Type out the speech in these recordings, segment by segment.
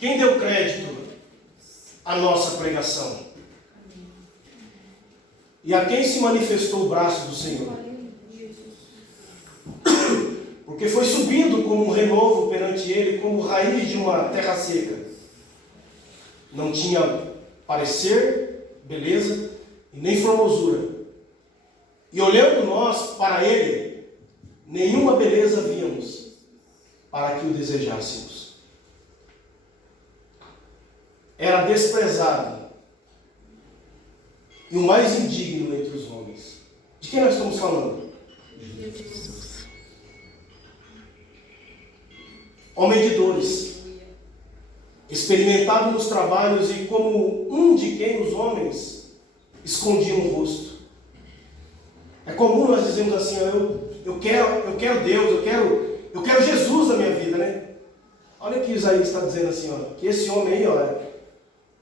Quem deu crédito à nossa pregação? E a quem se manifestou o braço do Senhor? Porque foi subindo como um renovo perante ele, como raiz de uma terra seca. Não tinha parecer, beleza, e nem formosura. E olhando nós para ele, nenhuma beleza víamos para que o desejássemos. Era desprezado e o mais indigno entre os homens. De quem nós estamos falando? Jesus. Homem de dores, experimentado nos trabalhos e como um de quem os homens escondiam o rosto. É comum nós dizermos assim, eu quero Deus, eu quero Jesus na minha vida, né? Olha o que Isaías está dizendo assim, ó, que esse homem aí, ó,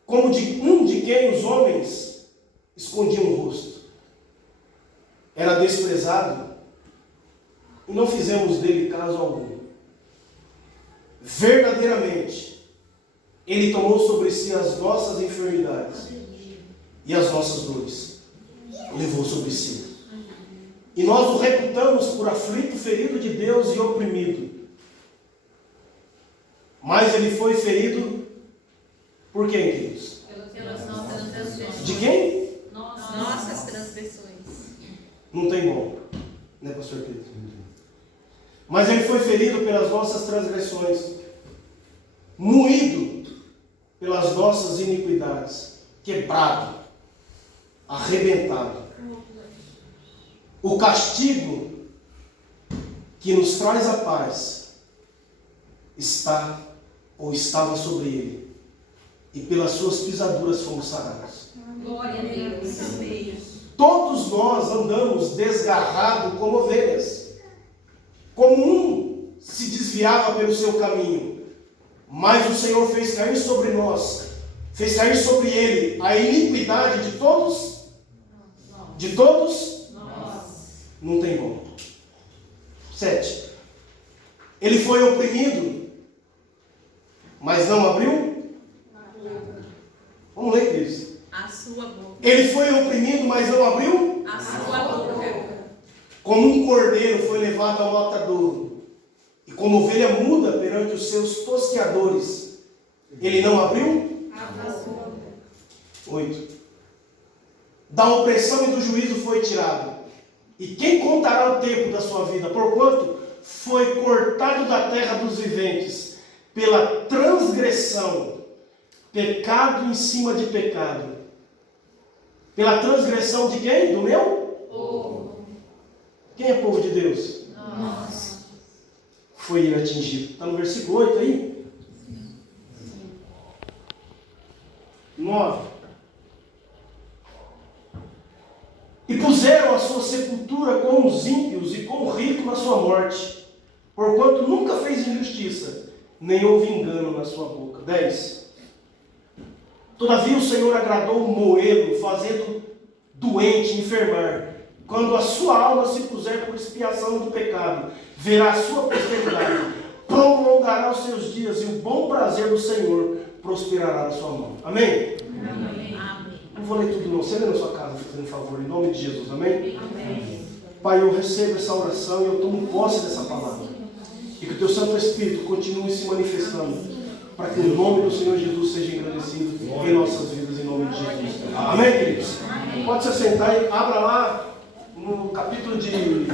como um de quem os homens escondiam o rosto. Era desprezado e não fizemos dele caso algum. Verdadeiramente, ele tomou sobre si as nossas enfermidades e as nossas dores. Levou sobre si. E nós o reputamos por aflito, ferido de Deus e oprimido. Mas ele foi ferido por quem, queridos? Pelas nossas transgressões. De quem? Nossas transgressões. Não tem bom, né, pastor Pedro? Mas ele foi ferido pelas nossas transgressões, moído pelas nossas iniquidades, quebrado, arrebentado. O castigo que nos traz a paz está ou estava sobre ele, e pelas suas pisaduras fomos sarados. Glória a Deus. Todos nós andamos desgarrados como ovelhas, como um se desviava pelo seu caminho, mas o Senhor fez cair sobre nós, fez cair sobre ele a iniquidade de todos, não tem como. 7. Ele foi oprimido, mas não abriu? Vamos ler, queridos. A sua boca. Ele foi oprimido, mas não abriu? A sua boca. Como um cordeiro foi levado ao matadouro, e como ovelha muda perante os seus tosqueadores, ele não abriu? A sua boca. 8. Da opressão e do juízo foi tirado. E quem contará o tempo da sua vida? Porquanto foi cortado da terra dos viventes, pela transgressão, pecado em cima de pecado. Pela transgressão de quem? Do meu? Povo. Quem é povo de Deus? Nós. Foi ele atingido. Está no versículo 8 aí? 9. E puseram a sua sepultura com os ímpios e com o rico na sua morte, porquanto nunca fez injustiça, nem houve engano na sua boca. 10. Todavia o Senhor agradou moê-lo, fazendo doente, enfermar. Quando a sua alma se puser por expiação do pecado, verá a sua posteridade, prolongará os seus dias, e o bom prazer do Senhor prosperará na sua mão. Amém? Amém. Não vou ler tudo não, você lê na sua casa, fazendo favor, em nome de Jesus, amém? Amém. Pai, eu recebo essa oração e eu tomo posse dessa palavra. E que o teu Santo Espírito continue se manifestando, para que o nome do Senhor Jesus seja engrandecido em nossas vidas, em nome de Jesus. Amém, queridos? Pode se assentar e abra lá no capítulo de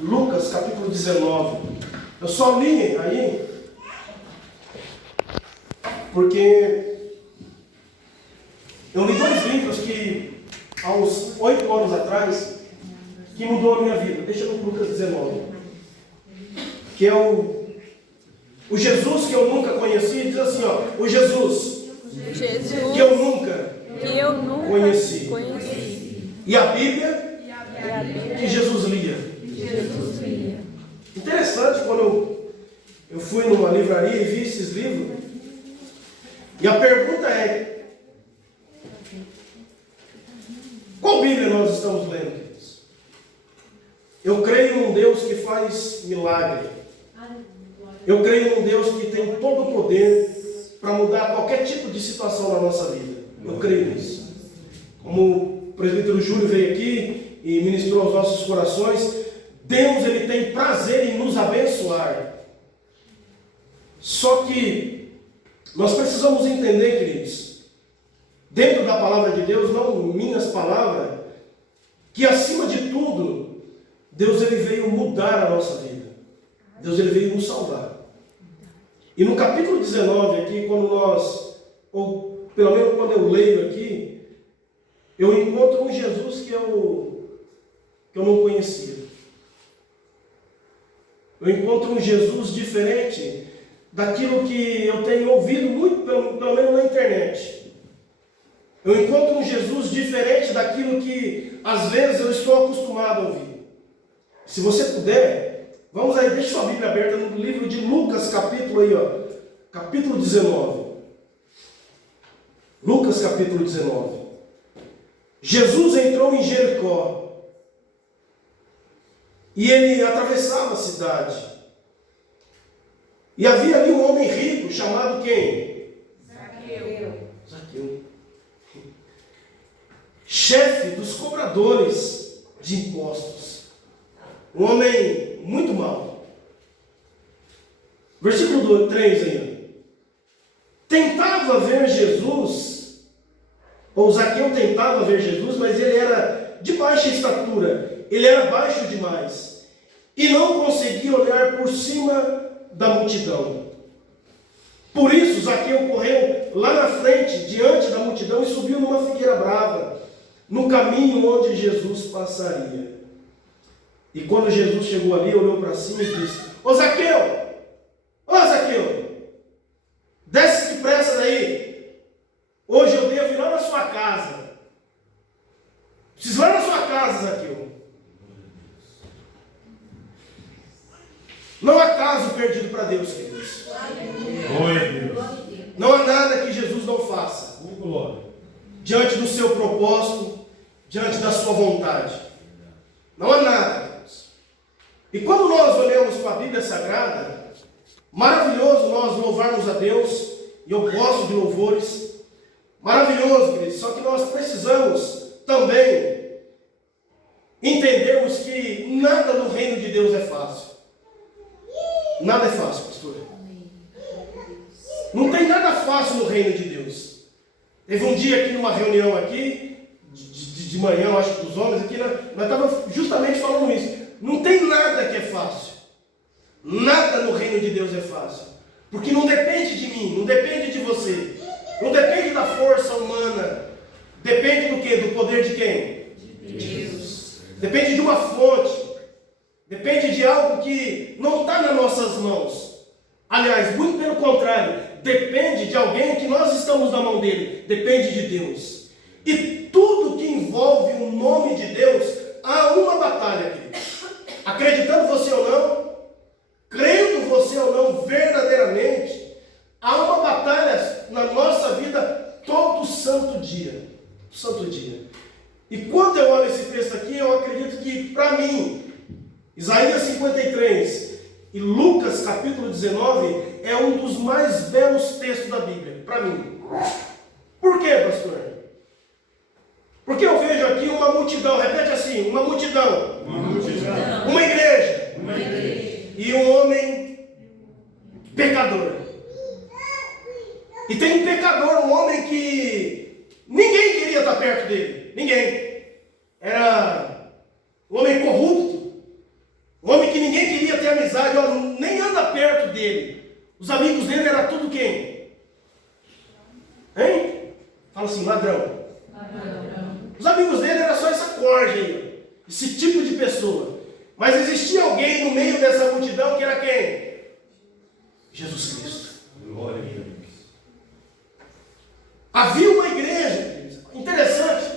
Lucas, capítulo 19. Eu só li aí, porque eu li 2 livros que, há uns 8 anos atrás, que mudou a minha vida. Deixa no Lucas 19. Que é o Jesus que eu nunca conheci. Diz assim, ó, o Jesus que eu nunca conheci. E a Bíblia que Jesus lia. Interessante, quando eu fui numa livraria e vi esses livros, e a pergunta é: qual Bíblia nós estamos lendo, queridos? Eu creio num Deus que faz milagre. Eu creio num Deus que tem todo o poder para mudar qualquer tipo de situação na nossa vida. Eu creio nisso. Como o presbítero Júlio veio aqui e ministrou aos nossos corações, Deus ele tem prazer em nos abençoar. Só que nós precisamos entender, queridos, dentro da palavra de Deus, não minhas palavras, que acima de tudo, Deus ele veio mudar a nossa vida. Deus ele veio nos salvar. E no capítulo 19 aqui, quando nós, ou pelo menos quando eu leio aqui, eu encontro um Jesus que eu não conhecia. Eu encontro um Jesus diferente daquilo que eu tenho ouvido muito, pelo menos na internet. Eu encontro um Jesus diferente daquilo que às vezes eu estou acostumado a ouvir. Se você puder, vamos aí, deixa sua Bíblia aberta no livro de Lucas, capítulo aí, ó, capítulo 19. Lucas, capítulo 19. Jesus entrou em Jericó e ele atravessava a cidade. E havia ali um homem rico chamado quem? Zaqueu. Chefe dos cobradores de impostos. Um homem muito mau. Versículo 3 aí. Tentava ver Jesus, ou Zaqueu tentava ver Jesus, mas ele era de baixa estatura, ele era baixo demais, e não conseguia olhar por cima da multidão. Por isso Zaqueu correu lá na frente, diante da multidão, e subiu numa figueira brava, no caminho onde Jesus passaria. E quando Jesus chegou ali, olhou para cima e disse: Ô Zaqueu, desce depressa daí, hoje eu devo ir lá na sua casa. Preciso ir lá na sua casa, Zaqueu. Não há caso perdido para Deus, queridos. Não há nada que Jesus não faça diante do seu propósito, diante da sua vontade. Não há nada, queridos. E quando nós olhamos para a Bíblia Sagrada, maravilhoso nós louvarmos a Deus, e eu gosto de louvores, maravilhoso, queridos. Só que nós precisamos também entendermos que nada no reino de Deus é fácil. Nada é fácil, pastor. Não tem nada fácil no reino de Deus. Teve um dia aqui numa reunião aqui, de manhã, eu acho que dos homens aqui, nós estávamos justamente falando isso. Não tem nada que é fácil. Nada no reino de Deus é fácil. Porque não depende de mim, não depende de você. Não depende da força humana. Depende do quê? Do poder de quem? De Deus. Depende de uma fonte. Depende de algo que não está nas nossas mãos. Aliás, muito pelo contrário, depende de alguém que nós estamos na mão dele. Depende de Deus. E tudo que envolve o nome de Deus, há uma batalha, querido. Acreditando você ou não, crendo você ou não verdadeiramente, há uma batalha na nossa vida todo santo dia. Santo dia. E quando eu olho esse texto aqui, eu acredito que para mim, Isaías 53 e Lucas capítulo 19 é um dos mais belos textos da Bíblia, para mim. Por quê, pastor? Porque eu vejo aqui uma multidão, repete assim, uma multidão. Uma igreja. E um homem pecador. E tem um pecador, um homem que ninguém queria estar perto dele. Ninguém. Era um homem corrupto. Um homem que ninguém queria ter amizade, ó, nem anda perto dele. Os amigos dele eram tudo quem? Hein? Fala assim, ladrão. Os amigos dele eram só essa corja aí, esse tipo de pessoa. Mas existia alguém no meio dessa multidão que era quem? Jesus Cristo. Glória a Deus. Havia uma igreja, interessante,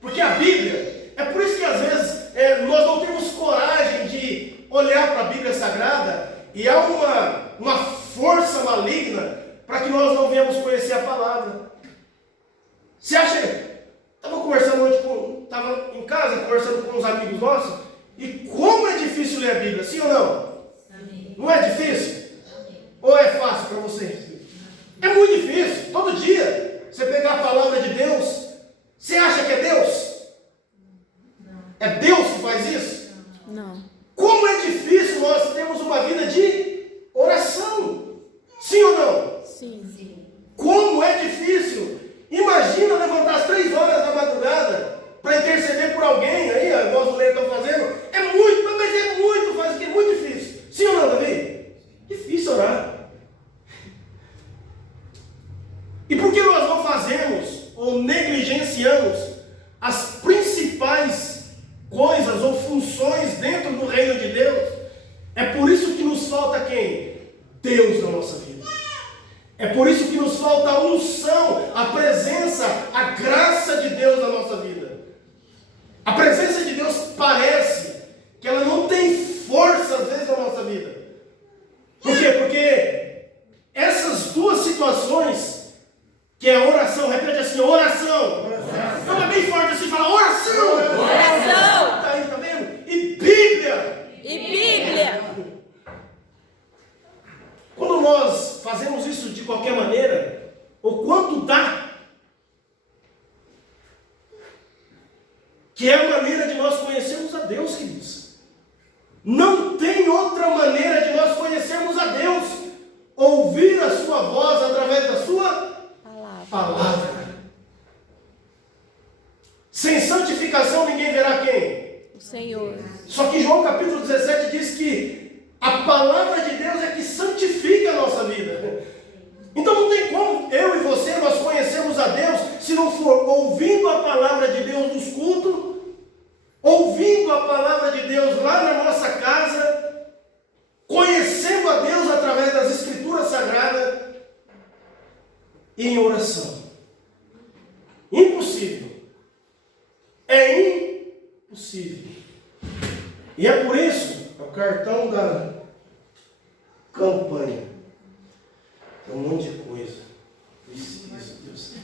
porque a Bíblia, é por isso que às vezes nós não temos coragem de olhar para a Bíblia Sagrada e há uma força maligna para que nós não venhamos conhecer a palavra. Você acha? Estava conversando hoje estava em casa conversando com uns amigos nossos, e como é difícil ler a Bíblia, sim ou não? Amém. Não é difícil? Amém. Ou é fácil para você? É muito difícil. Todo dia você pegar a palavra de Deus, você acha que é Deus? É Deus que faz isso? Não. Como é difícil nós termos uma vida de oração. Sim ou não? Sim. Como é difícil. Imagina levantar às 3 horas da madrugada para interceder por alguém, aí, igual os leitores estão fazendo. É muito, mas é muito, faz que é muito difícil. Sim ou não, Davi? Difícil orar. E por que nós não fazemos ou negligenciamos as principais coisas ou funções dentro do reino de Deus? É por isso que nos falta quem? Deus na nossa vida. É por isso que nos falta a unção, a presença, a graça de Deus na nossa vida. A presença de Deus parece que ela não tem força às vezes na nossa vida. Por quê? Porque essas duas situações, que é a oração, repete assim, oração. Fala bem forte assim, fala oração. Oração. Tá aí, tá vendo? E Bíblia. E Bíblia. Quando nós fazemos isso de qualquer maneira, ou quando dá, que é a maneira de nós conhecermos a Deus, queridos. Não tem outra maneira de nós conhecermos a Deus. Ouvir a sua voz através da sua palavra. Sem santificação ninguém verá quem? O Senhor. Só que João capítulo 17 diz que a palavra de Deus é que santifica a nossa vida. Então não tem como eu e você nós conhecermos a Deus se não for ouvindo a palavra de Deus nos cultos, ouvindo a palavra de Deus lá na nossa casa, conhecendo a Deus através das Escrituras Sagradas e em oração. Impossível. É impossível. E é por isso, é o cartão da campanha. Tem um monte de coisa. Isso, Deus.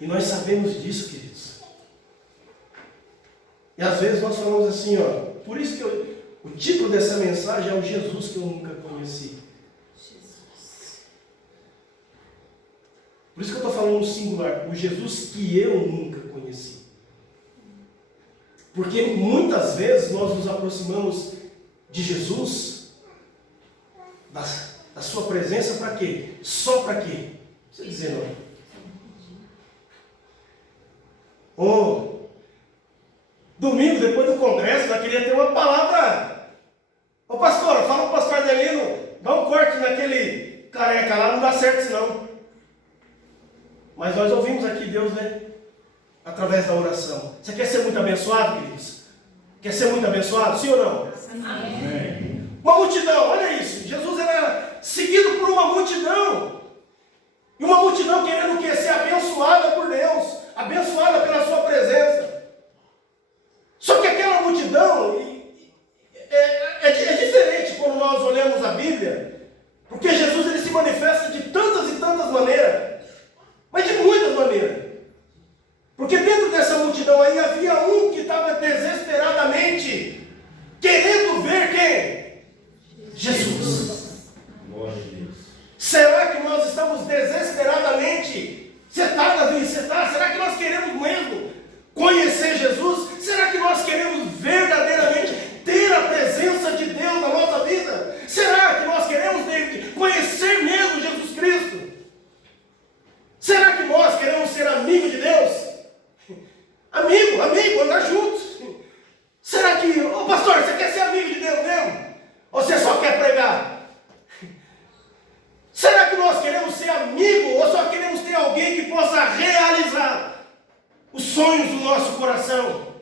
E nós sabemos disso, queridos. E às vezes nós falamos assim, ó. Por isso que o título dessa mensagem é o Jesus que eu nunca conheci. Por isso que eu estou falando no singular, o Jesus que eu nunca conheci. Porque muitas vezes nós nos aproximamos de Jesus, da sua presença para quê? Só para quê? Você dizer não. Domingo, depois do congresso, nós queríamos ter uma palavra. Ô pastor, fala para o pastor Adelino, dá um corte naquele careca lá, não dá certo senão. Mas nós ouvimos aqui Deus, né? Através da oração. Você quer ser muito abençoado, queridos? Quer ser muito abençoado? Sim ou não? Amém. Uma multidão, olha isso. Jesus era seguido por uma multidão. E uma multidão querendo o quê? Ser abençoada por Deus. Abençoada pela sua presença. Só que aquela multidão é diferente quando nós olhamos a Bíblia. Porque Jesus ele se manifesta de tantas e tantas maneiras. Mas de muitas maneiras. Porque dentro dessa multidão aí havia um que estava desesperadamente querendo ver quem? Jesus. Será que nós estamos desesperadamente? Você está, Davi? Você está? Será que nós queremos mesmo conhecer Jesus? Será que nós queremos verdadeiramente ter a presença de Deus na nossa vida? Será que nós queremos, David, conhecer mesmo Jesus Cristo? Será que nós queremos ser amigos de Deus? Amigo, andar juntos. Será que, pastor, você quer ser amigo de Deus mesmo? Ou você só quer pregar? Será que nós queremos ser amigo ou só queremos ter alguém que possa realizar os sonhos do nosso coração?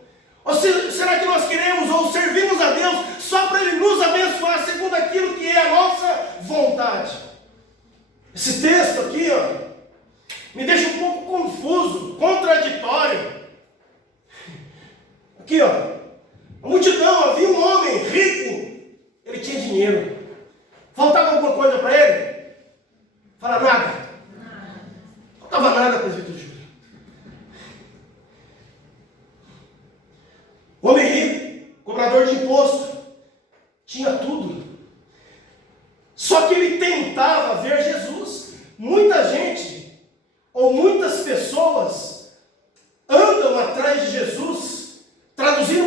Ou será que nós queremos ou servimos a Deus só para Ele nos abençoar segundo aquilo que é a nossa vontade? Esse texto aqui, ó, me deixa um pouco confuso, contraditório. Aqui, ó, a multidão, havia um homem rico, ele tinha dinheiro. Faltava alguma coisa para ele? Fala nada. Faltava nada, presbítero Júlio. Homem rico, cobrador de imposto, tinha tudo.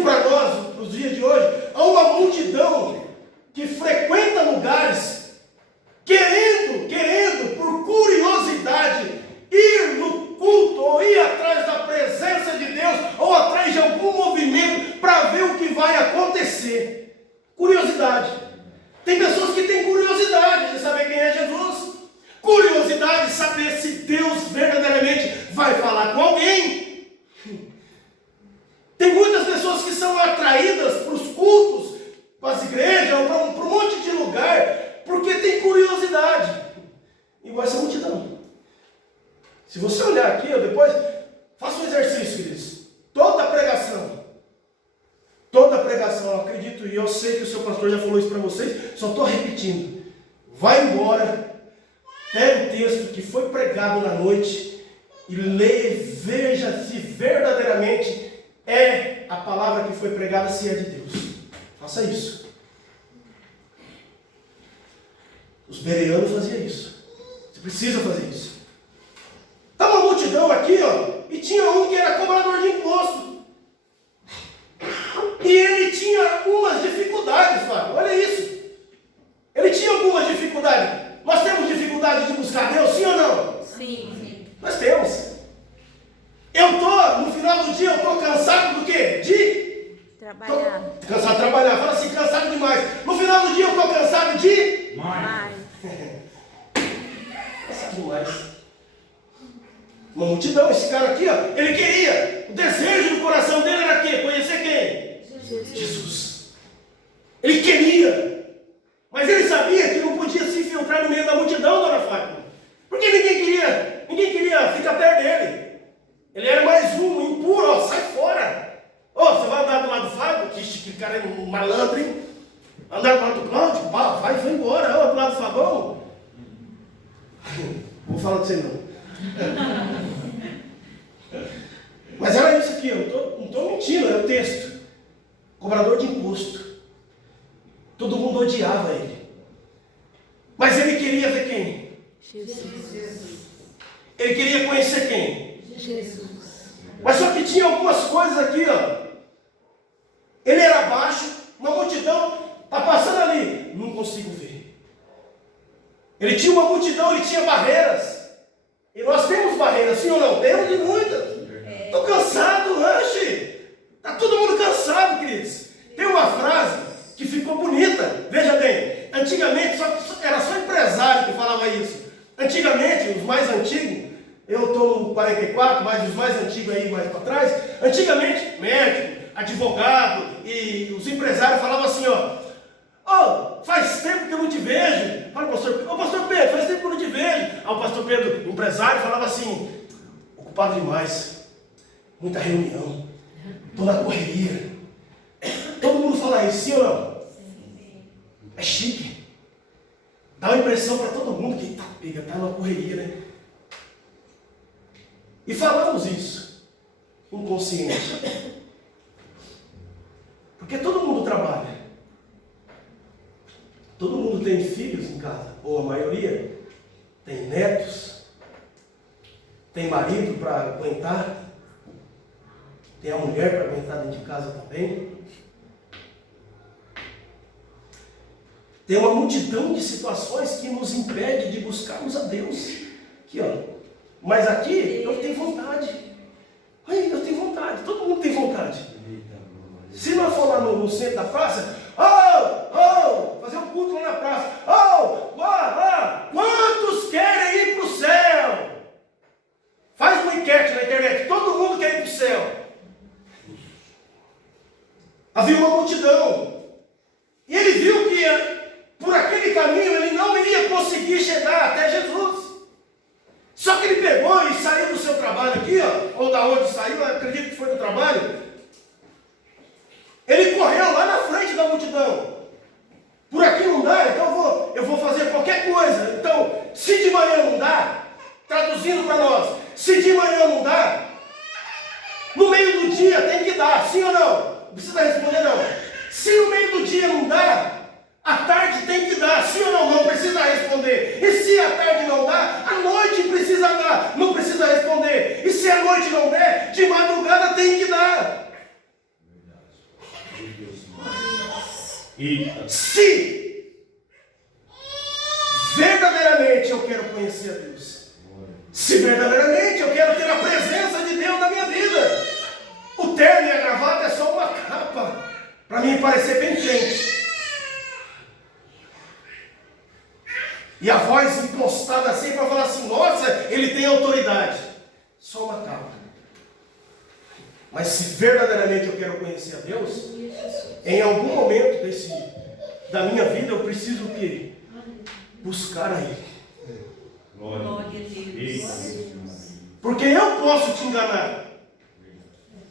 para nós, para os dias de hoje, há uma multidão que frequenta lugares querendo, por curiosidade, ir no culto, ou ir atrás da presença de Deus, ou atrás de algum movimento, para ver o que vai acontecer. Curiosidade. Tem pessoas que têm curiosidade de saber quem é Jesus, curiosidade de saber se Deus verdadeiramente vai falar com alguém. Tem muitas pessoas que são atraídas para os cultos, para as igrejas, ou para um monte de lugar, porque tem curiosidade. Igual essa multidão. Se você olhar aqui, depois, faça um exercício, queridos. Toda pregação, eu acredito, e eu sei que o seu pastor já falou isso para vocês, só estou repetindo. Vai embora, pega o texto que foi pregado na noite e leia, veja se verdadeiramente é a palavra que foi pregada, se é de Deus. Faça isso. Os bereanos faziam isso. Você precisa fazer isso. Estava uma multidão aqui, e tinha um que era cobrador de imposto. E ele tinha umas dificuldades, Fábio. Olha isso. Ele tinha algumas dificuldades. Nós temos dificuldade de buscar Deus, sim ou não? Sim. Nós temos. No final do dia, eu estou cansado do quê? Trabalhar. Cansado de trabalhar. Fala assim, cansado demais. No final do dia, eu estou cansado de... Mais. Cansado demais. Uma multidão, esse cara aqui, ele queria, o desejo do coração dele era quê? Conhecer quem? Jesus. Ele queria, mas ele sabia que não podia se infiltrar no meio da multidão, dona Fátima, porque ninguém queria ficar perto dele. Ele era mais um, impuro, sai fora. Você vai andar do lado do Fábio? Que cara é um malandro, hein? Andar do lado do Cláudio? Vai embora. Do lado do Fabão? Não vou falar de você não. Mas era isso aqui, eu não estou mentindo, é o texto. Cobrador de imposto. Todo mundo odiava ele. Mas ele queria ver quem? Jesus. Ele queria conhecer quem? Jesus. Mas só que tinha algumas coisas aqui, Ele era baixo, uma multidão está passando ali. Não consigo ver. Ele tinha uma multidão, ele tinha barreiras. E nós temos barreiras, sim ou não? Temos e muitas. Estou cansado, lanche. Está todo mundo cansado, queridos. Tem uma frase que ficou bonita. Veja bem, antigamente era só empresário que falava isso. Antigamente, os mais antigos, eu estou no 44, mas os mais antigos aí, mais para trás, antigamente, médico, advogado e os empresários falavam assim, faz tempo que eu não te vejo. Fala, pastor Pedro, faz tempo que eu não te vejo. Aí o pastor Pedro, empresário, falava assim, ocupado demais, muita reunião, estou na correria. Todo mundo fala isso, sim ou não? Sim. É chique. Dá uma impressão para todo mundo que está na correria, né? E falamos isso, inconsciente. Porque todo mundo trabalha. Todo mundo tem filhos em casa, ou a maioria. Tem netos. Tem marido para aguentar. Tem a mulher para aguentar dentro de casa também. Tem uma multidão de situações que nos impede de buscarmos a Deus. Aqui, Mas aqui, eu tenho vontade. Eu tenho vontade. Todo mundo tem vontade. Se nós for lá no centro da praça, fazer um culto lá na praça. Quantos querem ir para o céu? Faz uma enquete na internet. Todo mundo quer ir para o céu. Havia uma multidão. E ele viu que por aquele caminho ele não iria conseguir chegar até Jesus. Só que ele pegou e saiu do seu trabalho aqui, ou da onde saiu, eu acredito que foi do trabalho. Ele correu lá na frente da multidão. Por aqui não dá, então eu vou fazer qualquer coisa. Então, se de manhã não dá, traduzindo para nós, se de manhã não dá, no meio do dia tem que dar, sim ou não? Não precisa responder não. Se no meio do dia não dá, à tarde tem que dar, sim ou não? Não precisa responder. E se à tarde não dá, à noite precisa dar, não precisa responder. E se à noite não der, de madrugada tem que dar. Se verdadeiramente eu quero conhecer a Deus, se verdadeiramente eu quero ter a presença de Deus na minha vida, o terno e a gravata é só uma capa para mim parecer bem crente. E a voz impostada assim para falar assim: nossa, ele tem autoridade. Só uma capa. Mas se verdadeiramente eu quero conhecer a Deus, em algum momento da minha vida eu preciso o quê? Buscar a Ele. Glória a Deus. Porque eu posso te enganar.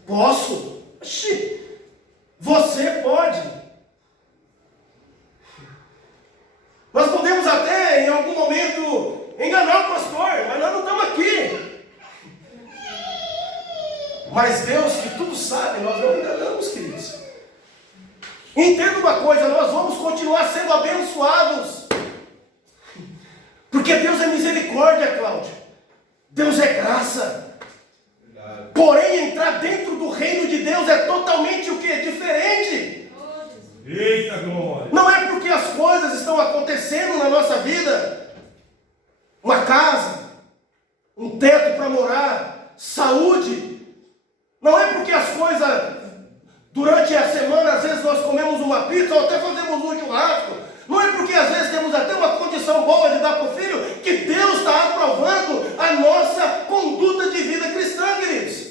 Posso? Oxi, você pode. Nós podemos até em algum momento enganar o pastor, mas nós não estamos aqui. Mas Deus, que tudo sabe, nós não enganamos, queridos. Entenda uma coisa: nós vamos continuar sendo abençoados. Porque Deus é misericórdia, Cláudio. Deus é graça. Porém, entrar dentro do reino de Deus é totalmente o que? Diferente. Eita glória! Não é porque as coisas estão acontecendo na nossa vida, uma casa, um teto para morar, saúde. Não é porque as coisas, durante a semana, às vezes nós comemos uma pizza ou até fazemos um churrasco. Não é porque às vezes temos até uma condição boa de dar para o filho, que Deus está aprovando a nossa conduta de vida cristã, queridos.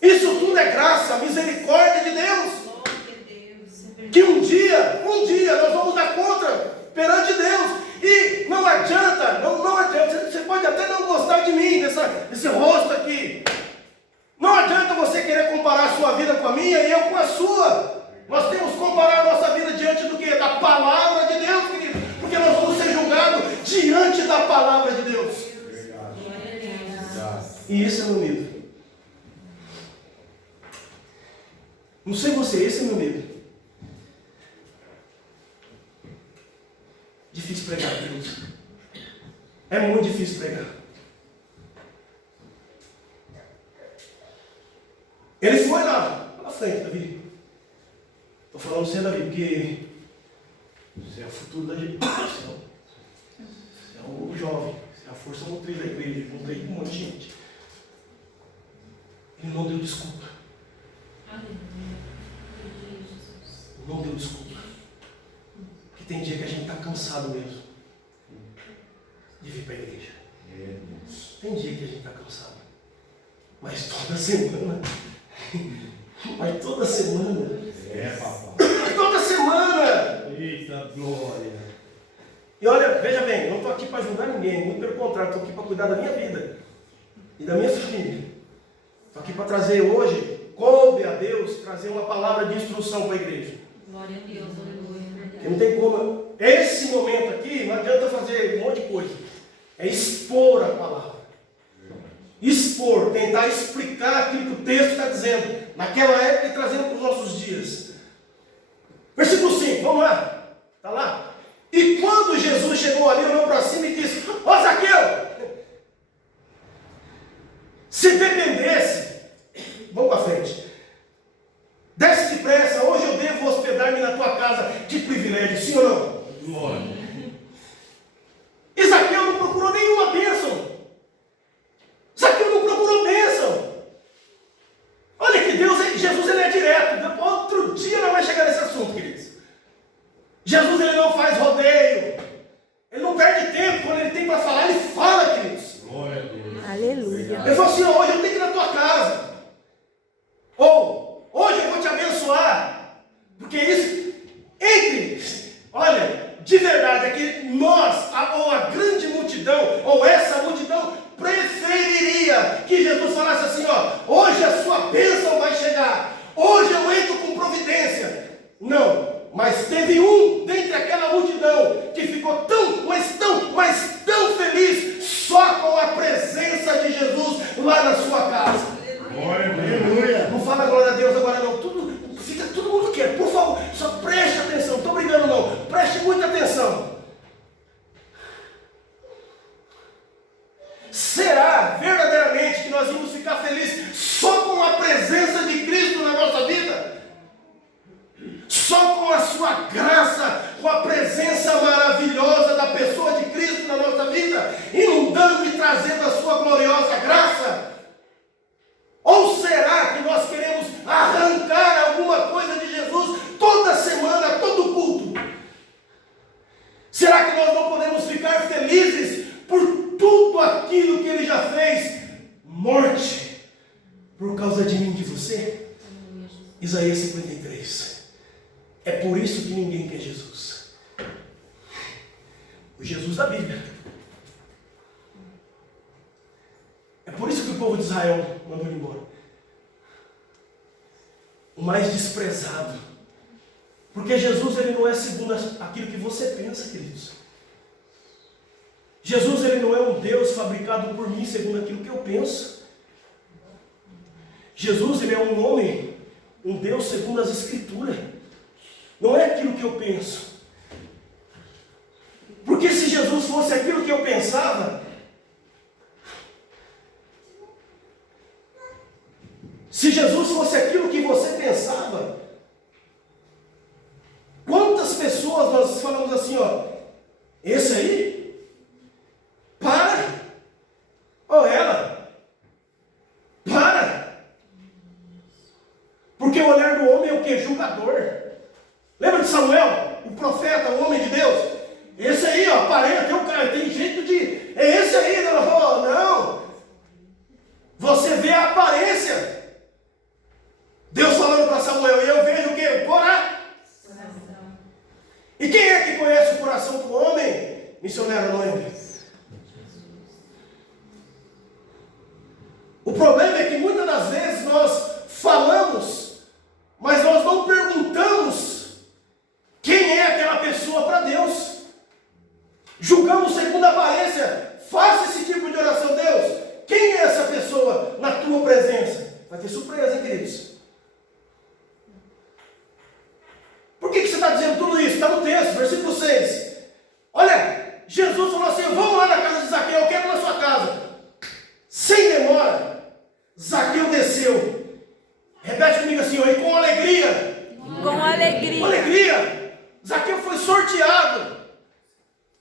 Isso tudo é graça, misericórdia de Deus. Que um dia nós vamos dar conta perante Deus. E não adianta, não adianta. Você pode até não gostar de mim, desse rosto aqui. Não adianta você querer comparar a sua vida com a minha e eu com a sua. Nós temos que comparar a nossa vida diante do quê? Da palavra de Deus, querido. Porque nós vamos ser julgados diante da palavra de Deus. E esse é o meu medo. Não sei você, esse é o meu medo. Difícil pregar, Deus. É muito difícil pregar. Ele foi lá na frente, Davi. Estou falando você, Davi, porque você é o futuro da geração. Você é o jovem. Você é a força motriz da igreja. Juntei com um monte de gente. Ele não deu desculpa. Não deu desculpa. Porque tem dia que a gente está cansado mesmo de vir para a igreja. Tem dia que a gente está cansado. Mas toda semana. Mas toda semana. Papai. Toda semana. Eita glória! E olha, veja bem, eu não estou aqui para ajudar ninguém. Muito pelo contrário, estou aqui para cuidar da minha vida e da minha família. Estou aqui para trazer hoje, coube a Deus, trazer uma palavra de instrução para a igreja. Glória a Deus, aleluia. Porque não tem como. Esse momento aqui, não adianta fazer um monte de coisa. É expor a palavra. Expor, tentar explicar aquilo que o texto está dizendo. Naquela época e trazendo para os nossos dias. Versículo 5, vamos lá. Está lá. E quando Jesus chegou ali, olhou para cima e disse: ó Zaqueu, se dependesse, vamos para frente. Desce depressa, hoje eu devo hospedar-me na tua casa. Que privilégio, sim ou não? Glória! E Zaqueu não procurou nenhuma bênção. Zaqueu não procurou bênção. Olha que Jesus ele é direto. Outro dia não vai chegar nesse assunto, queridos. Jesus ele não faz rodeio. Ele não perde tempo. Quando ele tem para falar, ele fala, queridos. Glória a Deus! Aleluia. Ele falou assim: hoje eu tenho que ir na tua casa. Ou hoje eu vou te abençoar. Porque isso, olha, de verdade, é que nós, ou a grande multidão, ou essa multidão, preferiria que Jesus falasse assim: ó, hoje a sua bênção vai chegar, hoje eu entro com providência. Não, mas teve um dentre aquela multidão que ficou mas tão feliz só com a presença de Jesus lá na sua casa. Glória a Deus! Não fala glória a Deus agora não, fica todo mundo quieto, por favor, só preste atenção, não estou brigando não, preste muita atenção. Será verdadeiramente que nós vamos ficar felizes só com a presença de Cristo na nossa vida? Só com a graça, com a presença maravilhosa da pessoa de Cristo na nossa vida, inundando e trazendo a sua gloriosa graça? Ou será que nós queremos arrancar alguma coisa de Jesus toda semana, todo culto? Será que nós não podemos ficar felizes por tudo aquilo que Ele já fez? Morte, por causa de mim e de você? Isaías 53. É por isso que ninguém quer Jesus. O Jesus da Bíblia. É por isso que o povo de Israel mandou ele embora. O mais desprezado. Porque Jesus, ele não é segundo aquilo que você pensa, queridos. Jesus, ele não é um Deus fabricado por mim segundo aquilo que eu penso. Jesus, ele é um homem, um Deus segundo as Escrituras. Não é aquilo que eu penso. Porque se Jesus fosse aquilo que eu pensava, se Jesus fosse aquilo que você pensava, quantas pessoas nós falamos assim, ó, esse aí, para, ou ela, para, porque o olhar do homem é o que? Julgador. Lembra de Samuel, o profeta, o homem de Deus? Esse aí, ó, aparenta, tem um cara, tem jeito de, é esse aí, não, não, você vê a aparência. Deus falando para Samuel, e eu vejo o quê? O coração. E quem é que conhece o coração do homem? Missionário Noemi. O problema é que muitas das vezes nós falamos, mas nós não perguntamos quem é aquela pessoa para Deus. Julgamos segundo a aparência. Faça esse tipo de oração, Deus. Quem é essa pessoa na tua presença? Vai ter surpresa, hein, queridos? Por que você está dizendo tudo isso? Está no texto, versículo 6. Olha, Jesus falou assim, vamos lá na casa de Zaqueu, eu quero na sua casa. Sem demora, Zaqueu desceu. Repete comigo assim, e com alegria. Com alegria. Com alegria. Zaqueu foi sorteado.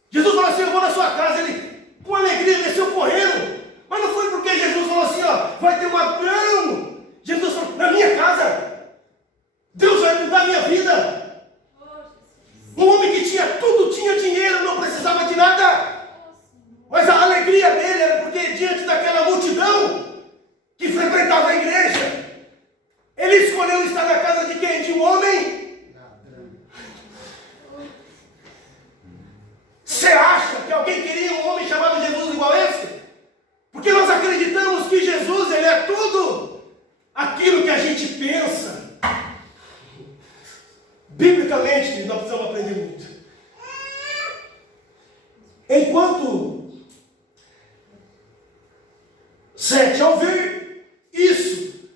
Jesus falou assim, eu vou na sua casa. Ele, com alegria, desceu correndo. Mas não foi porque Jesus falou assim, ó, vai ter uma... Não! Jesus falou, na minha casa, Deus vai mudar a minha vida. Um homem que tinha tudo, tinha dinheiro, não precisava de nada. Mas a alegria dele era porque diante daquela multidão que frequentava a igreja, ele escolheu estar na casa de quem? De um homem? Você acha que alguém queria um homem chamado Jesus igual esse? Porque nós acreditamos que Jesus, ele é tudo aquilo que a gente pensa. Biblicamente, nós precisamos aprender muito. Enquanto 7, ao ver isso,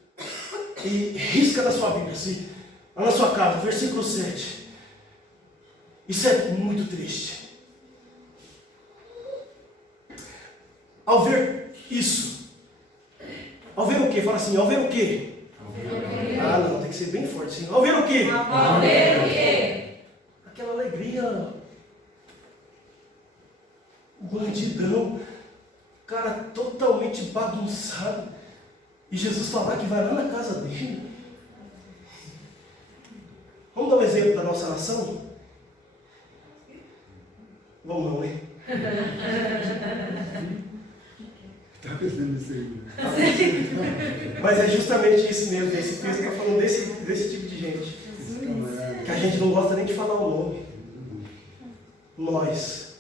e risca na sua Bíblia, assim, lá na sua casa, versículo 7. Isso é muito triste. Ao ver isso, ao ver o quê? Fala assim, ao ver o quê? Ah, não, tem que ser bem forte, sim. Ao ver o quê? Ao ver o quê? Aquela alegria. Bandidão. Cara totalmente bagunçado. E Jesus falar que vai lá na casa dele. Vamos dar um exemplo da nossa nação? Vamos não, hein? Está pensando nisso aí. Mas é justamente isso mesmo. Esse texto está falando desse tipo de gente. Que a gente não gosta nem de falar o nome. Nós.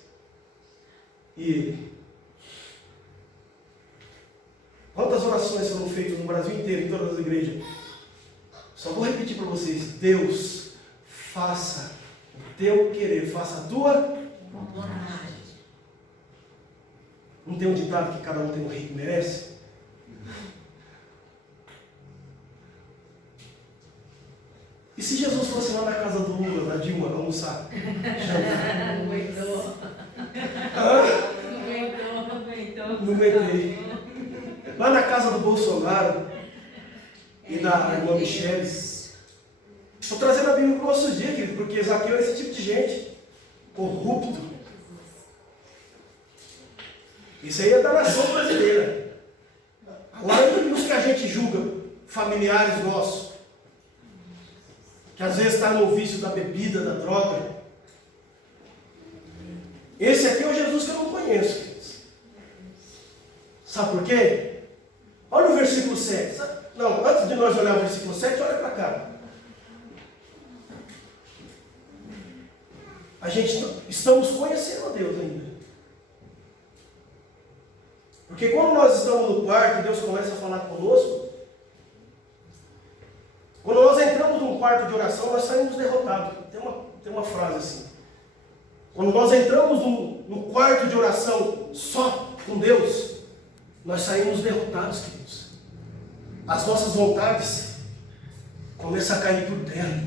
E ele. Quantas orações foram feitas no Brasil inteiro, em todas as igrejas? Só vou repetir para vocês. Deus, faça o teu querer, faça a tua vontade. Não tem um ditado que cada um tem um rei que merece? E se Jesus fosse lá na casa do Lula, da Dilma, almoçar? Jantar? Não aguentou. Não aguentei. Lá na casa do Bolsonaro e da irmã Michele. Estou trazendo a Bíblia para os nossos dias, querido, porque Zaqueu é esse tipo de gente, corrupto. Isso aí é da nação brasileira. Agora, os que a gente julga, familiares nossos, que às vezes está no vício da bebida, da droga. Esse aqui é o Jesus que eu não conheço, queridos. Sabe por quê? Olha o versículo 7. Não, antes de nós olhar o versículo 7, olha para cá. A gente estamos conhecendo a Deus ainda. Porque quando nós estamos no quarto e Deus começa a falar conosco, quando nós entramos num quarto de oração, nós saímos derrotados. Tem uma frase assim. Quando nós entramos no quarto de oração só com Deus, nós saímos derrotados, queridos. As nossas vontades começam a cair por terra.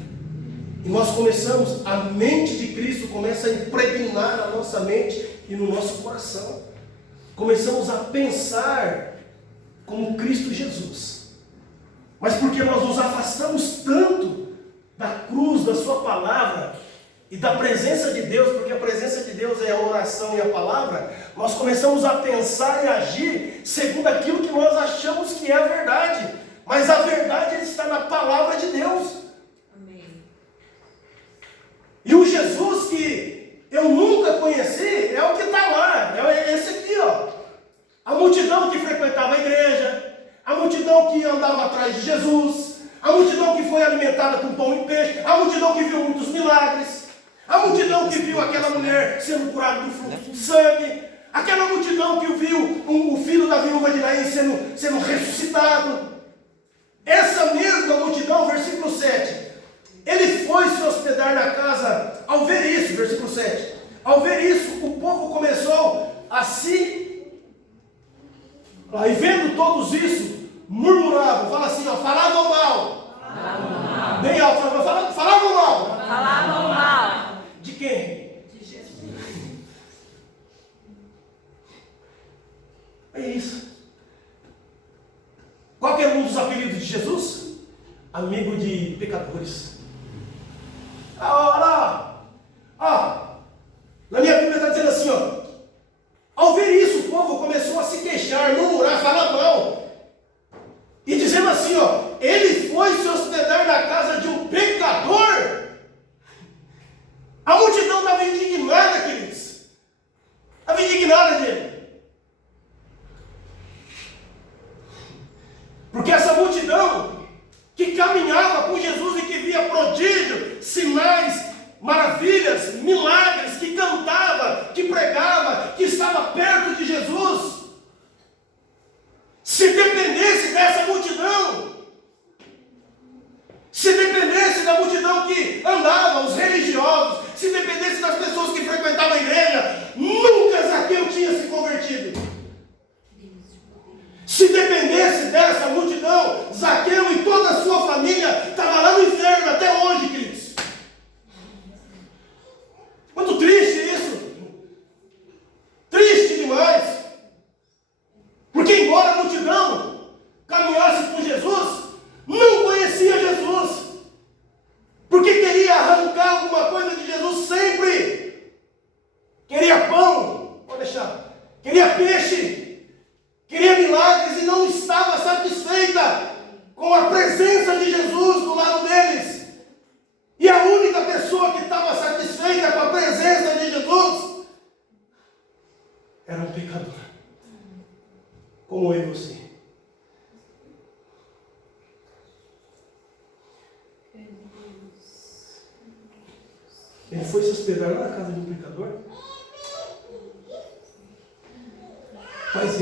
E nós começamos, a mente de Cristo começa a impregnar na nossa mente e no nosso coração. Começamos a pensar como Cristo Jesus. Mas porque nós nos afastamos tanto da cruz, da sua palavra e da presença de Deus, porque a presença de Deus é a oração e a palavra, nós começamos a pensar e agir segundo aquilo que nós achamos que é a verdade. Mas a verdade está na palavra de Deus. Amém. E o Jesus que eu nunca conheci é o que está lá, é esse aqui, ó. A multidão que frequentava a igreja, a multidão que andava atrás de Jesus, a multidão que foi alimentada com pão e peixe, a multidão que viu muitos milagres, a multidão que viu aquela mulher sendo curada do fluxo de sangue, aquela multidão que viu o filho da viúva de Naim sendo ressuscitado. Essa mesma multidão, versículo 7, ele foi se hospedar na casa. Ao ver isso, versículo 7, ao ver isso, o povo começou a se... E vendo todos isso, murmuravam, fala assim, ó, falavam mal. Falavam mal. Bem alto, falavam mal. Falavam mal. De quem? De Jesus. É isso. Qual que é um dos apelidos de Jesus? Amigo de pecadores. Olha lá. Na minha Bíblia está dizendo assim, ó. Ao ver isso, o povo começou a se queixar, murmurar, falar mal. E dizendo assim, ó, ele foi se hospedar na casa de um pecador. A multidão estava indignada, queridos. Estava indignada dele. Porque essa multidão que caminhava com Jesus e que via prodígios, sinais, maravilhas, milagres, que cantava, que pregava, que estava perto de Jesus, se dependesse dessa multidão, se dependesse da multidão que andava, os religiosos, se dependesse das pessoas que frequentavam a igreja, nunca Zaqueu tinha se convertido. Se dependesse dessa multidão, Zaqueu e toda a sua família estavam lá no inferno até hoje, queridos. Muito triste isso. Triste demais. Porque embora a multidão caminhasse com Jesus, não conhecia Jesus. Porque queria arrancar alguma coisa de Jesus sempre. Queria pão, pode deixar. Queria peixe. Queria milagres e não estava satisfeita com a presença de Jesus do lado deles. E a única pessoa que estava satisfeita com a presença de Jesus era um pecador, como eu e você. Ele foi se hospedar lá na casa de um pecador, mas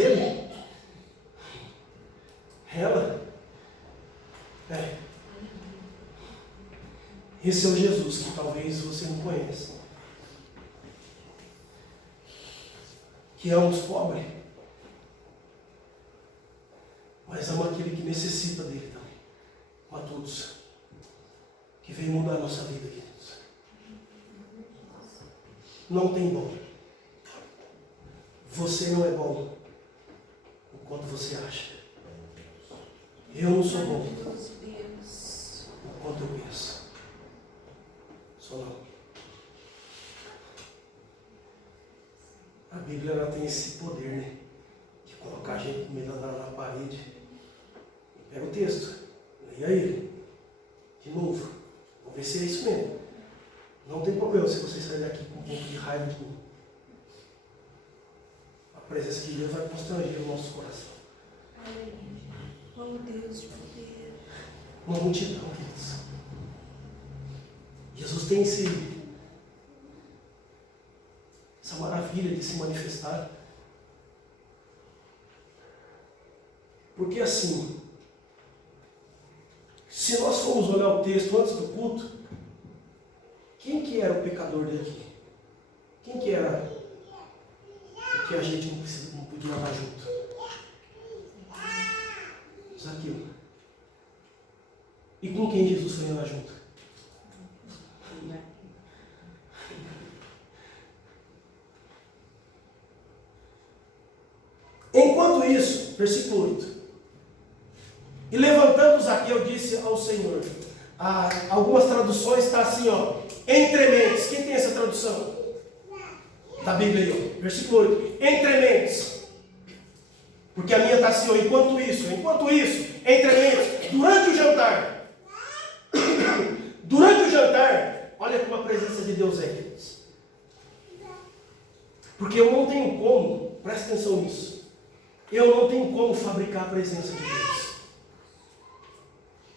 esse é o Jesus que talvez você não conheça, que ama os pobres, mas ama aquele que necessita dele também, a todos, que veio mudar a nossa vida, queridos. Não tem bom. Você não é bom o quanto você acha. Eu não sou bom o quanto eu penso. Só não. A Bíblia ela tem esse poder, né? De colocar a gente na parede. Pega o texto, leia ele. De novo. Vamos ver se é isso mesmo. Não tem problema se você sair daqui com um pouco de raiva de mim. A presença de Deus vai constranger o nosso coração. Oh Deus de poder. Uma multidão, queridos. Jesus tem essa maravilha de se manifestar. Porque assim, se nós formos olhar o texto antes do culto, quem que era o pecador daqui? Quem que era o que a gente não podia andar junto? Zaqueu. E com quem Jesus foi andar junto? Enquanto isso, versículo 8. E levantando Zaqueu, disse ao Senhor. Algumas traduções está assim, ó. Entre mentes. Quem tem essa tradução? Da Bíblia aí, ó. Versículo 8. Entre mentes. Porque a minha está assim, ó. Enquanto isso, entre mentes. Durante o jantar. Durante o jantar. Olha como a presença de Deus é, queridos. Porque eu não tenho como, presta atenção nisso. Eu não tenho como fabricar a presença de Deus.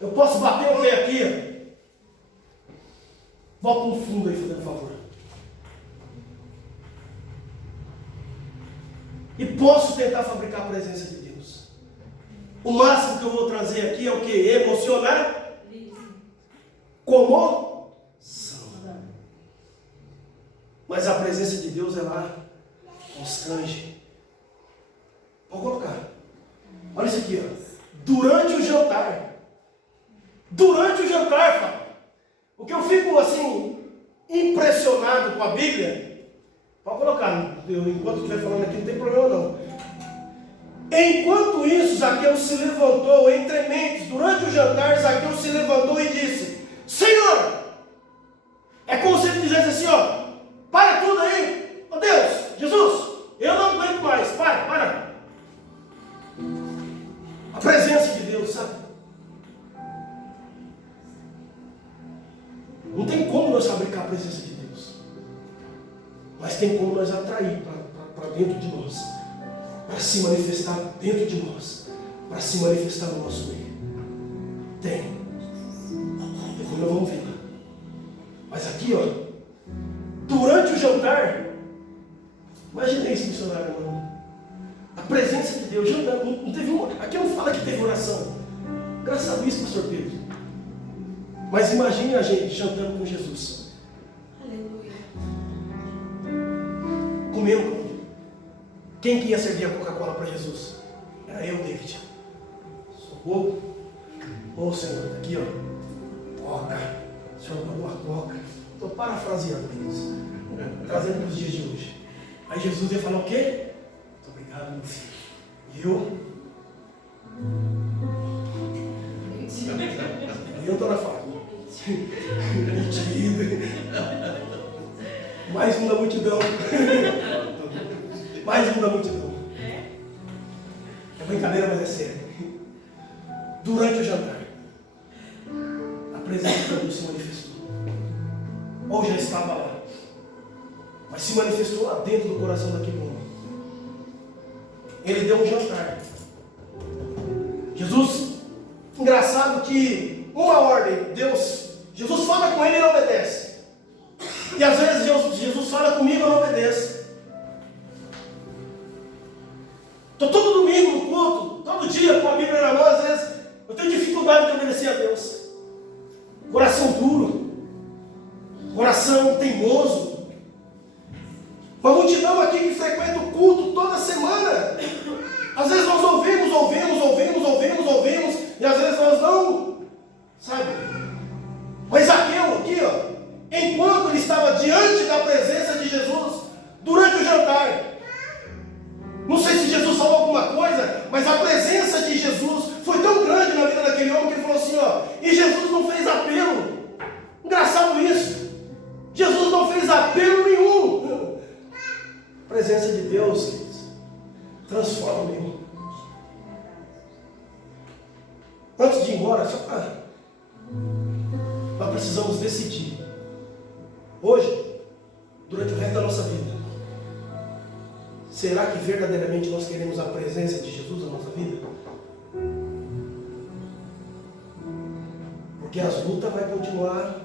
Eu posso bater o pé aqui. Bota um fundo aí, fazendo favor. E posso tentar fabricar a presença de Deus. O máximo que eu vou trazer aqui é o que? Emocionar. Comoção. Mas a presença de Deus, ela constrange. Vou colocar. Olha isso aqui, ó. Durante o jantar. Durante o jantar, Fábio. O que eu fico assim, impressionado com a Bíblia, pode colocar, enquanto eu estiver falando aqui, não tem problema não. Enquanto isso, Zaqueu se levantou entre mentes. Durante o jantar, Zaqueu se levantou e disse: Senhor! É como se ele dissesse assim, ó. Para tudo aí. Ó Deus, Jesus, eu não aguento mais. Para. A presença de Deus, sabe? Não tem como nós fabricar a presença de Deus. Mas tem como nós atrair para dentro de nós. Para se manifestar dentro de nós. Para se manifestar no nosso meio. Tem. Depois nós vamos ver. Mas aqui, ó. Durante o jantar. Imaginei esse missionário, irmão. A presença de Deus. Jantar, não teve uma. Aqui não fala que teve oração. Graças a Deus, pastor Pedro. Mas imagine a gente jantando com Jesus. Aleluia. Comendo. Quem que ia servir a Coca-Cola para Jesus? Era eu, David. Socorro. Ô Senhor, tá aqui, ó. Coca. O Senhor pagou a Coca. Estou parafraseando, queridos. Trazendo para os dias de hoje. Aí Jesus ia falar o quê? Muito obrigado, meu filho. E eu estou na fala. Mais um da multidão. Mais um da multidão. É brincadeira, mas é sério. Durante o jantar, a presença de Deus se manifestou. Ou já estava lá, mas se manifestou lá dentro do coração daquele homem. Ele deu um jantar. Jesus, engraçado que uma ordem, Jesus fala com ele e ele obedece. E às vezes Jesus fala comigo e eu não obedeço. Estou todo domingo no culto, todo dia com a Bíblia na mão, às vezes eu tenho dificuldade de obedecer a Deus. Coração duro, coração teimoso. Uma multidão aqui que frequenta o culto toda semana. Às vezes nós ouvimos, e às vezes nós não, sabe? Mas Zaqueu aqui, ó, enquanto ele estava diante da presença de Jesus, durante o jantar, não sei se Jesus falou alguma coisa, mas a presença de Jesus foi tão grande na vida daquele homem que ele falou assim, ó, e Jesus não fez apelo. Engraçado isso. Deus, queridos, transforma mesmo. Antes de ir embora, nós precisamos decidir. Hoje, durante o resto da nossa vida, será que verdadeiramente nós queremos a presença de Jesus na nossa vida? Porque as lutas vão continuar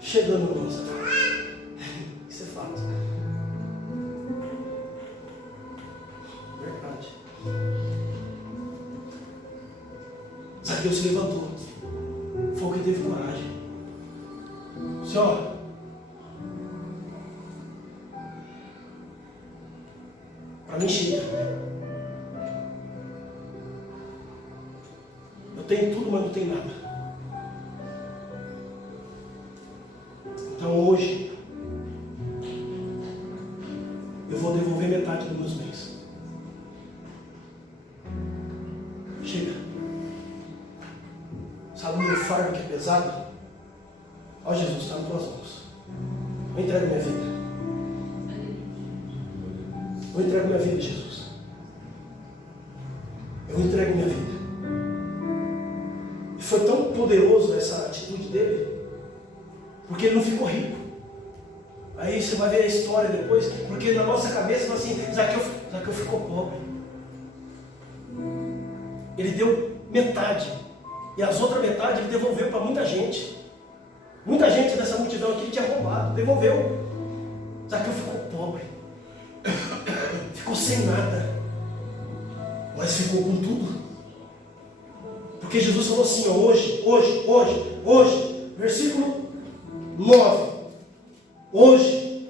chegando na nossa vida. Isso é fato. Verdade. Zaqueu se levantou. Foi o que teve coragem. Senhor, para mim chega. Eu tenho tudo, mas não tenho nada. Então hoje eu vou devolver metade dos meus bens. Chega. Sabe o meu fardo que é pesado? Ó Jesus, está nas tuas mãos. Eu entrego minha vida. Eu entrego minha vida, Jesus. Eu entrego minha vida. E foi tão poderoso essa atitude dele, porque ele não ficou rico. Aí você vai ver a história depois, porque na nossa cabeça fala assim, Zaqueu ficou pobre. Ele deu metade, e as outras metades ele devolveu para muita gente. Muita gente dessa multidão aqui tinha roubado, devolveu. Zaqueu ficou pobre, ficou sem nada, mas ficou com tudo. Porque Jesus falou assim, ó, hoje, versículo 9. Hoje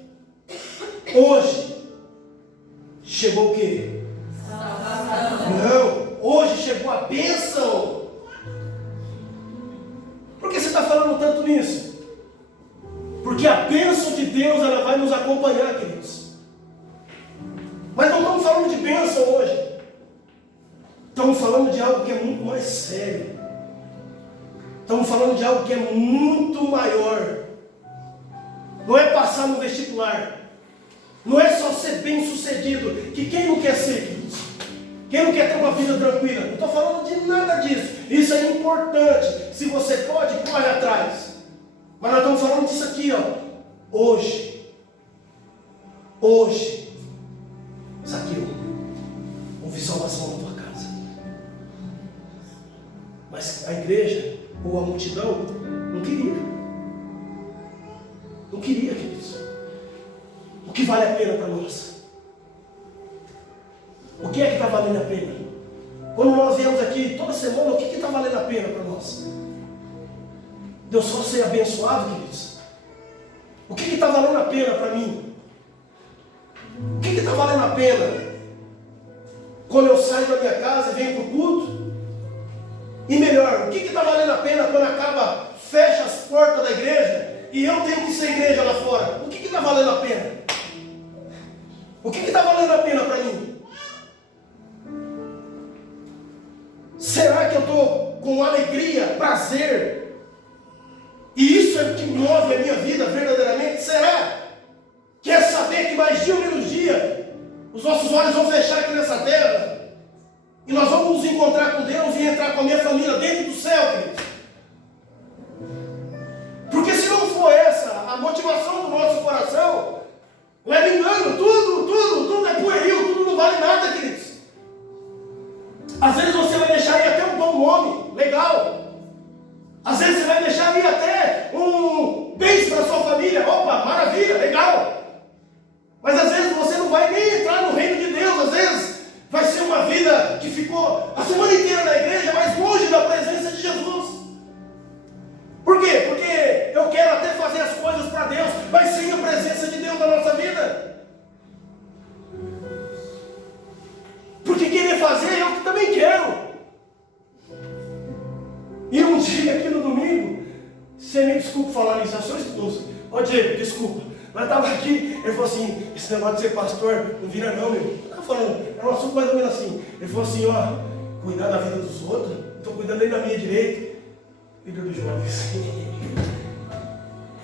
chegou o quê? Salvação. Não, hoje chegou a bênção. Por que você está falando tanto nisso? Porque a bênção de Deus, ela vai nos acompanhar, queridos. Mas não estamos falando de bênção hoje. Estamos falando de algo que é muito mais sério. Estamos falando de algo que é muito maior. Não é passar no vestibular. Não é só ser bem sucedido. Que quem não quer ser, queridos? Quem não quer ter uma vida tranquila? Não estou falando de nada disso. Isso é importante. Se você pode, corre atrás. Mas nós estamos falando disso aqui, ó. Hoje, Zaqueu, houve salvação na tua casa. Mas a igreja, ou a multidão, não queria. Não queria, queridos. O que vale a pena para nós? O que é que está valendo a pena? Quando nós viemos aqui toda semana, o que está valendo a pena para nós? Deus só ser abençoado, queridos. O que está valendo a pena para mim? O que está valendo a pena? Quando eu saio da minha casa e venho para o culto? E melhor, o que está valendo a pena quando acaba, fecha as portas da igreja e eu tenho que ser igreja lá fora? O que está valendo a pena? O que está valendo a pena para mim? Será que eu estou com alegria, prazer? E isso é o que move a minha vida verdadeiramente? Será? Quer saber que mais dia ou menos dia os nossos olhos vão fechar aqui nessa terra e nós vamos nos encontrar com Deus e entrar com a minha família dentro do céu, queridos? Porque se não for essa a motivação do nosso coração, leva engano, tudo é pueril, tudo não vale nada, queridos. Às vezes você vai deixar aí até um bom nome, legal. Às vezes você vai deixar aí até um bens para sua família, opa, maravilha, legal. Mas às vezes você não vai nem entrar no reino de Deus, às vezes vai ser uma vida que ficou a semana inteira na igreja, mas longe da presença de Jesus. Por quê? Porque eu quero até fazer as coisas para Deus, mas sem a presença de Deus na nossa vida. Porque querer fazer eu também quero. E um dia aqui no domingo, você me desculpa falar isso, eu sou esposo. Ó Diego, desculpa. Mas estava aqui, ele falou assim, esse negócio de ser pastor não vira não, meu. Eu estava falando, era um assunto mais ou menos assim. Ele falou assim, ó, cuidar da vida dos outros, não estou cuidando nem da minha direita. Vida dos jovens.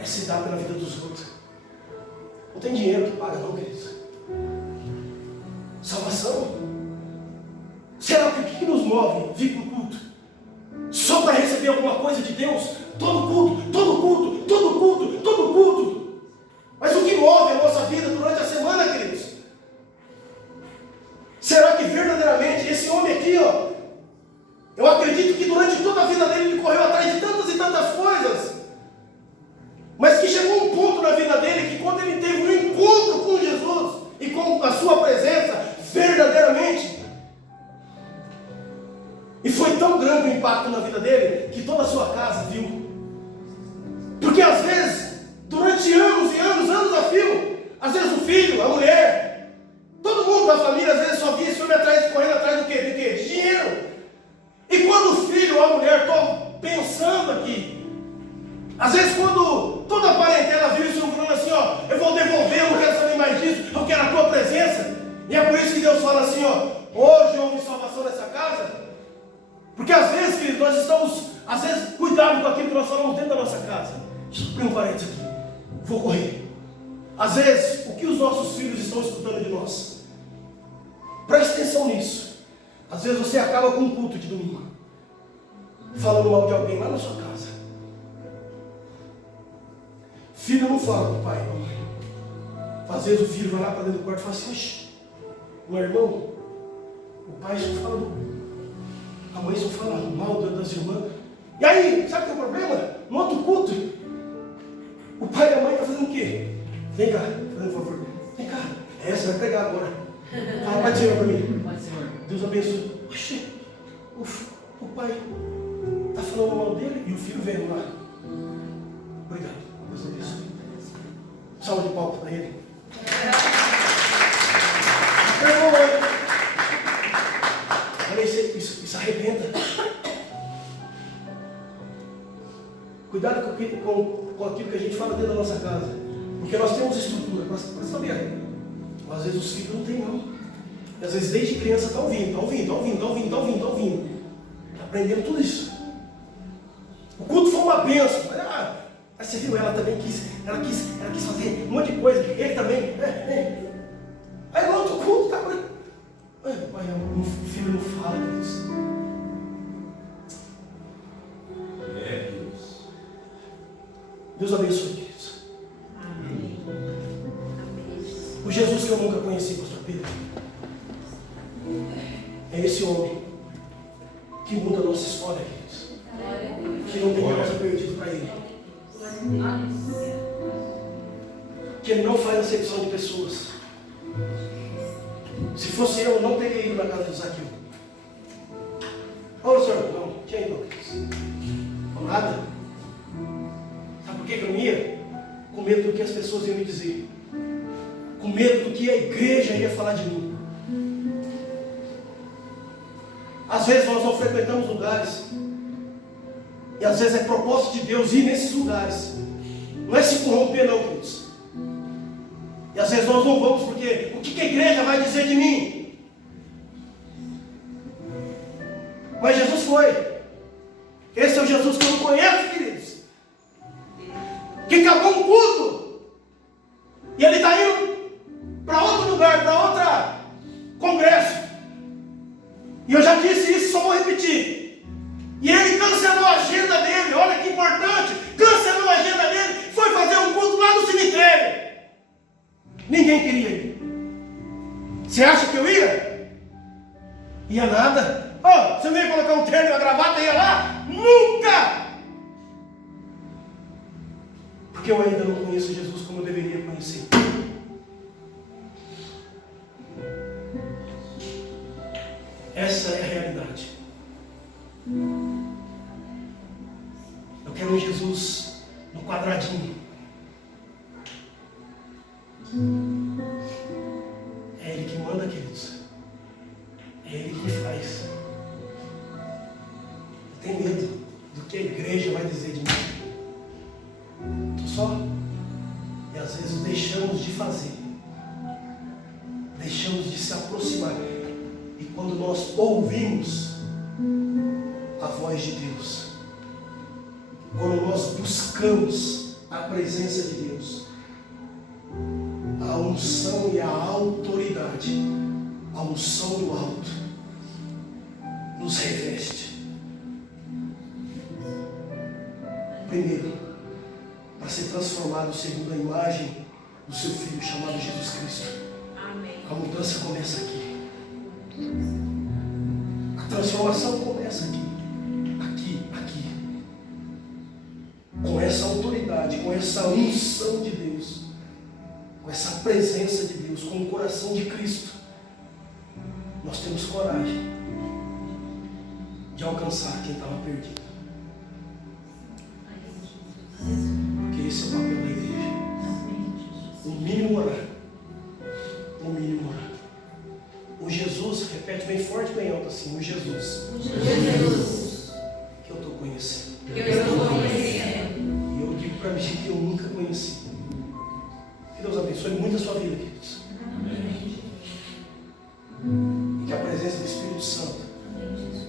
É se dar pela vida dos outros. Não tem dinheiro que paga não, queridos. oração? Será que o que nos move vir para o culto? Só para receber alguma coisa de Deus? Todo culto, todo culto, todo culto, todo culto. Mas o que move a nossa vida durante a semana, queridos? Será que verdadeiramente esse homem aqui, ó, eu acredito que durante toda a vida dele ele correu atrás de tantas e tantas coisas, mas que chegou um ponto na vida dele que quando ele teve um encontro com Jesus e com a sua presença verdadeiramente, e foi tão grande o impacto na vida dele que toda a sua casa viu. Porque às vezes, durante anos e anos, anos a fio, às vezes o filho, a mulher, todo mundo da família, às vezes só via esse homem correndo atrás do quê? De quê? De dinheiro. E quando o filho ou a mulher, estou pensando aqui, às vezes quando toda a parentela viu isso falando assim, ó, eu vou devolver, eu não quero saber mais disso, eu quero a tua presença. E é por isso que Deus fala assim, ó, hoje houve salvação nessa casa. Porque às vezes, querido, nós estamos, às vezes, cuidado com aquilo que nós falamos dentro da nossa casa. Deixa eu abrir um parênteses aqui, vou correr. Às vezes, o que os nossos filhos estão escutando de nós? Preste atenção nisso. Às vezes você acaba com um culto de domingo, falando mal de alguém lá na sua casa. Filho não fala com o pai, com a mãe. Às vezes o filho vai lá para dentro do quarto e fala assim, oxe, meu irmão, o pai só fala a mãe só fala mal das irmãs. E aí, sabe o que é o problema? No outro culto, o pai e a mãe estão fazendo o quê? Vem cá, fazendo um favor. Vem cá, você vai pregar agora. Fala, Pai do Senhor para mim. Deus abençoe. Oxê, o pai está falando mal dele e o filho vem lá. Obrigado, Deus abençoe. Salva de palmas para ele. Isso arrebenta. Cuidado com aquilo que a gente fala dentro da nossa casa. Porque nós temos estrutura para saber. Mas às vezes os filhos não têm, não. E às vezes desde criança está ouvindo. Está aprendendo tudo isso. O culto foi uma bênção. Mas você viu, ela também quis fazer um monte de coisa. Ele também. Aí no outro culto está aprendendo. Pai, o filho não fala disso. Deus abençoe, queridos. Amém. O Jesus que eu nunca conheci, pastor Pedro, é esse homem que muda a nossa história, queridos. Que não tem causa perdida para ele. Que ele não faz acepção de pessoas. Se fosse eu não teria ido na casa de Zaqueu. Ô senhor, não, tinha ido. Não, nada. Sabe por que eu não ia? Com medo do que as pessoas iam me dizer. Com medo do que a igreja ia falar de mim. Às vezes nós não frequentamos lugares. E às vezes é propósito de Deus ir nesses lugares. Não é se corromper não, queridos. E às vezes nós não vamos porque o que a igreja vai dizer de mim? Mas Jesus foi. Esse é o Jesus que eu não conheço, queridos. Que acabou um culto. E ele está indo para outro lugar, para outro congresso. E eu já disse isso, só vou repetir. E ele cancelou a agenda dele. Olha que importante. Cancelou a agenda dele. Foi fazer um culto lá no cemitério. Ninguém queria ir. Você acha que eu ia? Ia nada. Oh, você não ia colocar um terno e uma gravata e ia lá? Nunca! Porque eu ainda não conheço Jesus como eu deveria conhecer. Essa é a realidade. Eu quero um Jesus no quadradinho. É Ele que manda, queridos. É Ele que faz. Eu tenho medo do que a igreja vai dizer de mim. Estou só. E às vezes deixamos de fazer. Deixamos de se aproximar. E quando nós ouvimos a voz de Deus, quando nós buscamos a presença de Deus, a unção e a autoridade a unção do alto nos reveste. Primeiro, para ser transformado segundo a imagem do seu Filho chamado Jesus Cristo. Amém. A mudança começa aqui. A transformação começa aqui. Aqui. Com essa autoridade, com essa unção de Deus, com essa presença de Deus, com o coração de Cristo, nós temos coragem de alcançar quem estava perdido. Porque esse é o papel da igreja. O mínimo orar. O mínimo orar. O Jesus, repete bem forte, bem alto assim, o Jesus. Que eu estou conhecendo. E eu digo para mim que eu nunca conheci. Que Deus abençoe muito a sua vida, queridos. E que a presença do Espírito Santo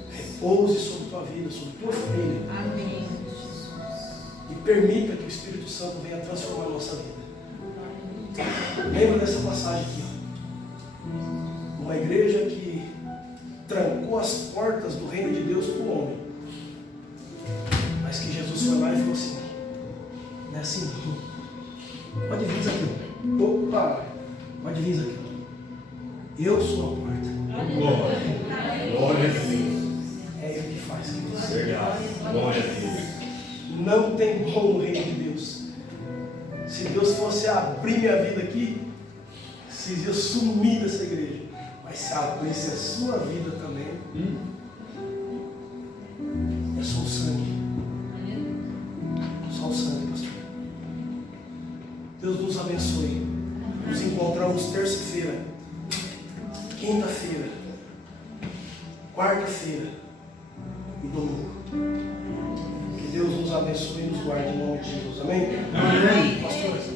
repouse sobre tua vida, sobre tua família. Amém. E permita que o Espírito Santo venha transformar a nossa vida. Lembra dessa passagem aqui, ó. Uma igreja que trancou as portas do reino de Deus para o homem. Mas que Jesus foi lá e falou assim: não é assim, pode vir isso aqui. Opa, pode vir isso aqui. Eu sou a porta. Glória a Deus. É Ele que faz. Verdade. Glória a Deus. Não tem bom no reino de Deus. Se Deus fosse abrir minha vida aqui, vocês iam sumir dessa igreja. Mas se abrisse a sua vida também, é só o sangue. Só o sangue, pastor. Deus nos abençoe. Nos encontramos terça-feira, quinta-feira, quarta-feira e domingo. Que Deus nos abençoe e nos guarde em nome de Jesus. Amém? Amém. Pastor.